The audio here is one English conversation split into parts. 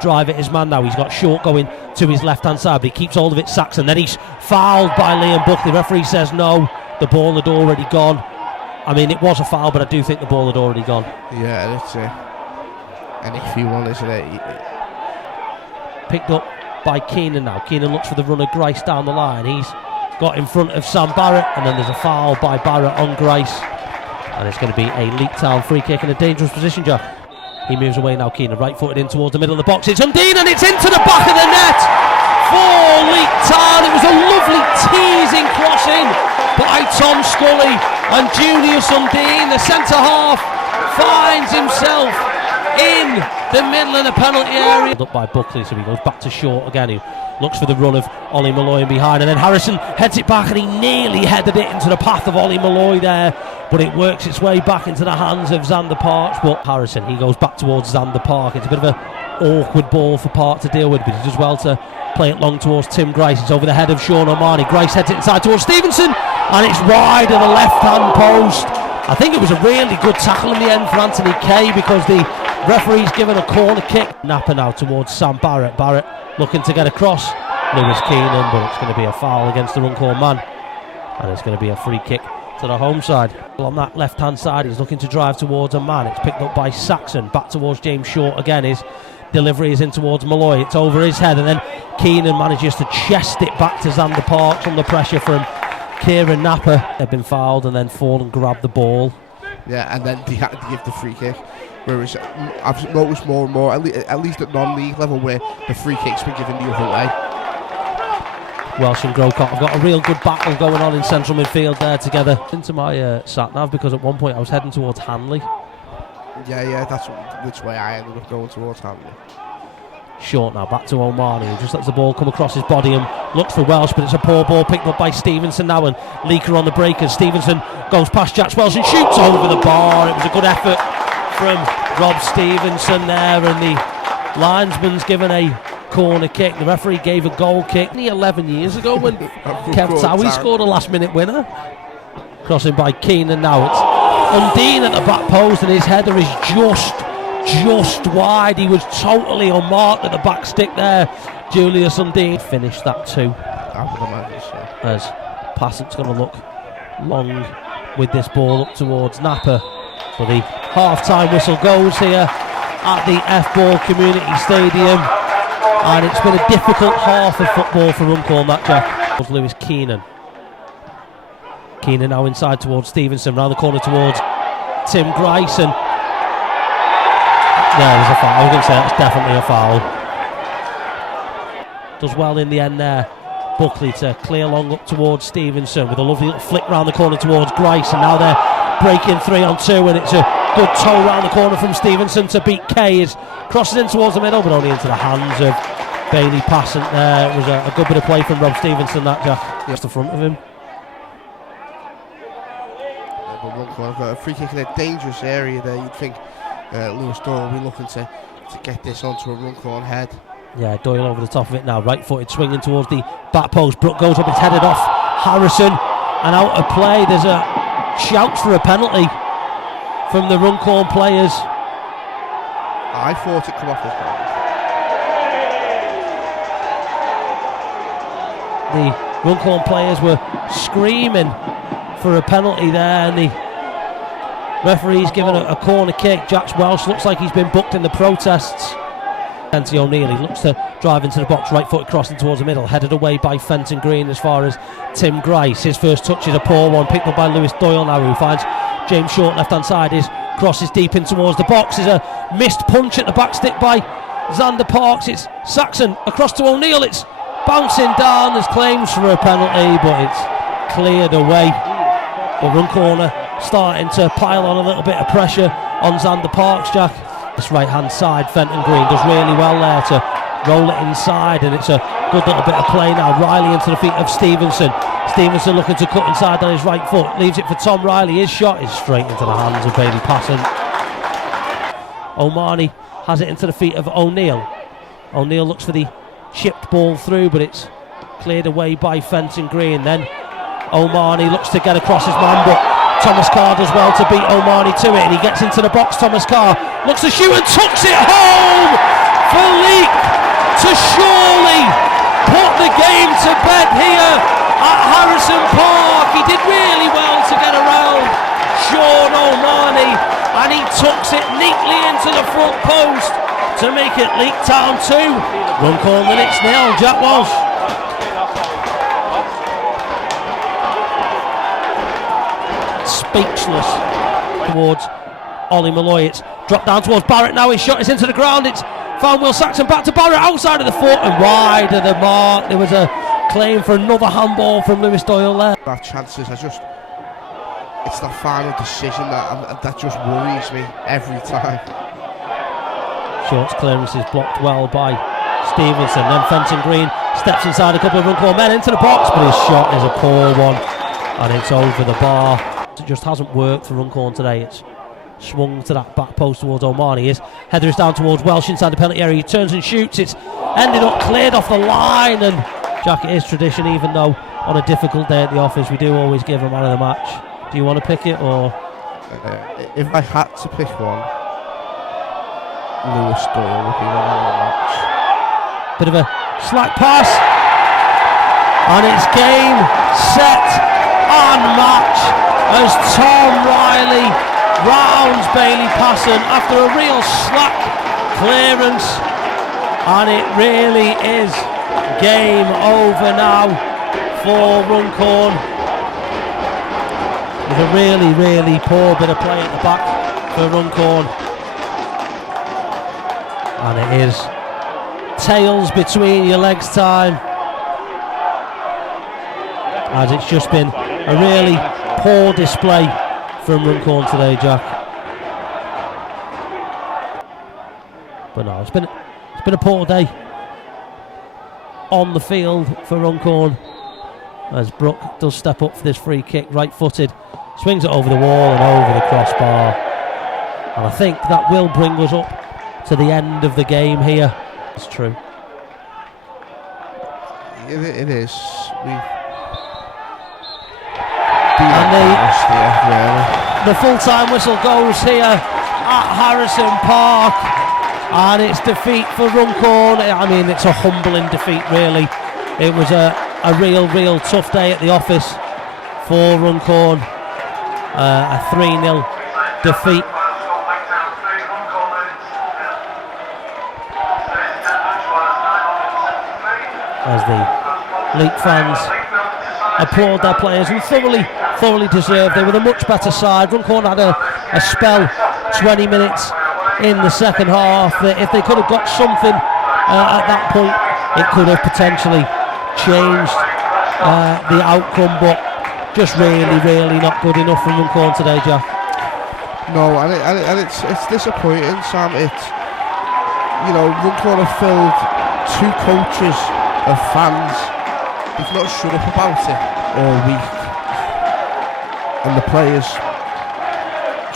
drive at his man now. He's got Short going to his left-hand side, but he keeps hold of it, Saxon. Then he's fouled by Liam Buckley. The referee says no. The ball had already gone. I mean, it was a foul, but I do think the ball had already gone. Yeah, it's an iffy one, isn't it? Picked up by Keenan now. Keenan looks for the run of Grice down the line. He's got in front of Sam Barrett, and then there's a foul by Barrett on Grice. And it's going to be a Leek Town free kick in a dangerous position, Jack. He moves away now, Keenan, right-footed in towards the middle of the box. It's Undine, and it's into the back of the net for Leek Town. It was a lovely teasing crossing by Tom Scully, and Junius Undine, the centre-half, finds himself in the middle of the penalty area. Up by Buckley, so he goes back to Short again. He looks for the run of Ollie Malloy in behind, and then Harrison heads it back, and he nearly headed it into the path of Ollie Malloy there, but it works its way back into the hands of Xander Parks. But Harrison, he goes back towards Xander Park. It's a bit of an awkward ball for Park to deal with, but he does well to play it long towards Tim Grice. It's over the head of Sean O'Mahony. Grice heads it inside towards Stevenson, and it's wide of the left-hand post. I think it was a really good tackle in the end for Anthony Kay, because the referee's given a corner kick. Napper now towards Sam Barrett. Barrett looking to get across Lewis Keenan, but it's going to be a foul against the Runcorn man, and it's going to be a free kick to the home side. On that left hand side, he's looking to drive towards a man. It's picked up by Saxon, back towards James Short again. His delivery is in towards Malloy. It's over his head, and then Keenan manages to chest it back to Xander Parks under pressure from Kieran Napper. They've been fouled and then fall and grab the ball. Yeah, and then they had to give the free kick. Whereas I've noticed more and more, at least at non-league level, where the free kicks were given the other way. Welsh and Grocott have got a real good battle going on in central midfield there together. Into my sat-nav, because at one point I was heading towards Hanley. Yeah, that's which way I ended up going towards Hanley. Short now, back to O'Mahony, who just lets the ball come across his body and looks for Welsh, but it's a poor ball picked up by Stevenson now, and Leaker on the breakers. Stevenson goes past Jack Welsh and shoots over the bar. It was a good effort from Rob Stevenson there, and the linesman's given a corner kick. The referee gave a goal kick 11 years ago when Kev Towie scored a last minute winner. Crossing by Keenan now. It's Undine at the back post, and his header is just wide. He was totally unmarked at the back stick there. Julius Undine finished that too. I would imagine so. As Passant's going to look long with this ball up towards Napa. But the half-time whistle goes here at the F-Ball Community Stadium. And it's been a difficult half of football for Runcorn, that Jack. Was Lewis Keenan. Keenan now inside towards Stevenson, round the corner towards Tim Grice. And yeah, there's a foul. I was going to say that's definitely a foul. Does well in the end there. Buckley to clear long up towards Stevenson with a lovely little flick round the corner towards Grice, and now they're breaking 3 on 2, and it's a good toe round the corner from Stevenson to beat Kay. It crosses in towards the middle, but only into the hands of Bailey Passant there. It was a good bit of play from Rob Stevenson, that, Jack. Just the front of him. Runcorn have got a free kick in a dangerous area there. You'd think Lewis Doyle will be looking to get this onto a Runcorn head. Yeah, Doyle over the top of it now, right-footed, swinging towards the back post. Brook goes up, it's headed off Harrison, and out of play. There's a shout for a penalty from the Runcorn players. I thought it come off this The Runcorn players were screaming for a penalty there, and the referee's given a corner kick. Jack Welsh looks like he's been booked in the protests. Anthony O'Neill, he looks to drive into the box, right foot crossing towards the middle, headed away by Fenton Green as far as Tim Grice. His first touch is a poor one, picked up by Lewis Doyle now, who finds James Short left hand side. His cross is deep in towards the box. There's a missed punch at the back stick by Xander Parks. It's Saxon across to O'Neill, it's bouncing down. There's claims for a penalty, but it's cleared away. But Runcorn are starting to pile on a little bit of pressure on Xander Parks, Jack. This right hand side, Fenton Green does really well there to roll it inside, and it's a good little bit of play now. Riley into the feet of Stevenson. Stevenson looking to cut inside on his right foot, leaves it for Tom Riley. His shot is straight into the hands of Bailey Passant. O'Mahony has it into the feet of O'Neill. O'Neill looks for the chipped ball through, but it's cleared away by Fenton Green. Then O'Mahony looks to get across his man, but Thomas Carr does well to beat O'Mahony to it, and he gets into the box. Thomas Carr looks to shoot and tucks it home for Leek to surely put the game to bed here at Harrison Park. He did really well to get around Sean O'Mahony, and he tucks it neatly into the front post to make it Leek Town 2, Runcorn Linnets 0. Jack Walsh. Speechless towards Ollie Malloy. It's dropped down towards Barrett now. His shot is into the ground. It's found Will Saxon, back to Barrett, outside of the foot and wide of the mark. There was a claim for another handball from Lewis Doyle there. Our chances, it's that final decision that just worries me every time. Short's clearance is blocked well by Stevenson. Then Fenton Green steps inside a couple of Runcorn men into the box, but his shot is a poor one, and it's over the bar. It just hasn't worked for Runcorn today. It's swung to that back post towards O'Mahony. His header is down towards Welsh inside the penalty area. He turns and shoots. It's ended up cleared off the line. And Jack, it is tradition, even though on a difficult day at the office, we do always give a man of the match. Do you want to pick it, or? If I had to pick one, Lewis Doyle would be the man of the match. Bit of a slack pass, and it's game, set, and match as Tom Riley rounds Bailey Passant after a real slack clearance, and it really is game over now for Runcorn. With a really, really poor bit of play at the back for Runcorn, and it is tails between your legs time, as it's just been a really poor display from Runcorn today, Jack. But no, it's been a poor day on the field for Runcorn, as Brook does step up for this free kick, right-footed, swings it over the wall and over the crossbar, and I think that will bring us up to the end of the game here. It's true. It is. And the full-time whistle goes here at Harrison Park, and it's defeat for Runcorn. I mean, it's a humbling defeat, really. It was a real tough day at the office for Runcorn. A 3-0 defeat. As the Leek fans applaud their players, and thoroughly deserved. They were the much better side. Runcorn had a spell, 20 minutes in the second half. If they could have got something at that point, it could have potentially changed the outcome, but just really not good enough from Runcorn today, Jack. No, and it's disappointing, Sam. It's, you know, Runcorn have filled 2 coaches of fans. They've not shut up about it all week, and the players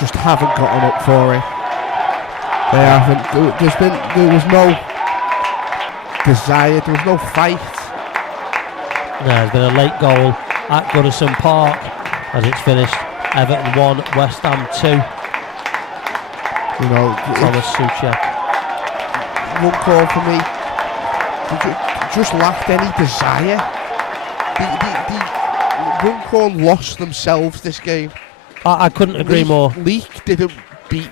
just haven't gotten up for it. They haven't. There was no desire. There was no fight. There's been a late goal at Goodison Park as it's finished. Everton 1, West Ham 2. You know, Thomas Suchek. Runcorn for me, just lacked any desire. Runcorn lost themselves this game. I couldn't agree more. Leek didn't beat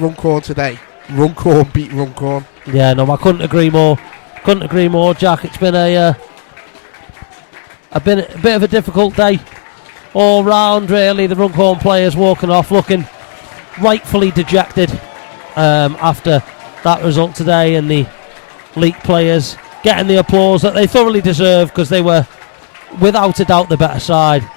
Runcorn today. Runcorn beat Runcorn. Yeah, no, I couldn't agree more. Couldn't agree more, Jack. It's been a bit of a difficult day all round, really. The Runcorn players walking off looking rightfully dejected after that result today, and the Leek players getting the applause that they thoroughly deserve, because they were without a doubt the better side.